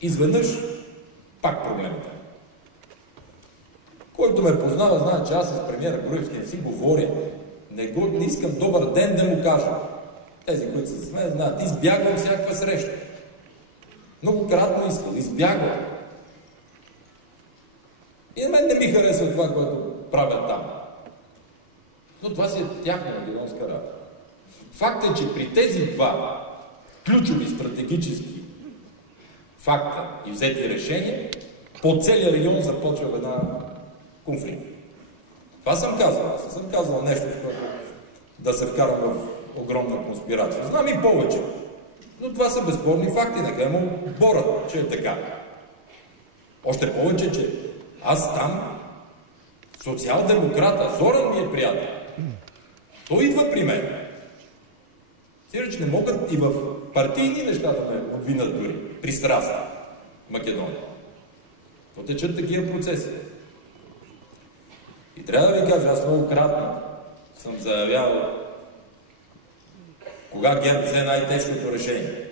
Изведнъж пак проблемите. Който ме познава, знае, че аз с премиера Груевски не си говоря. Не искам добър ден да му кажа. Тези, които са с мен, знаят, избягвам всякаква среща. Многократно искал, избягвам. И на мен не ми харесва това, което правят там. Но това си е тяхна македонска работа. Факт е, че при тези два ключови стратегически факта и взети решения, по целия регион започва една конфликт. Това съм казал. Аз съм казал нещо, с което да се вкарам в огромна конспирация. Знам и повече. Но това са безспорни факти. Нека му борят, че е така. Още повече, че аз там, социал-демократа, Зоран ми е приятел. Той идва при мен. Сиреч не могат и в партийни неща да ме обвинат дори. Пристрастни в Македония. То течат такива процеси. И трябва да ви кажа, аз многократно съм заявявал, кога ГЕРБ взе най-тежкото решение.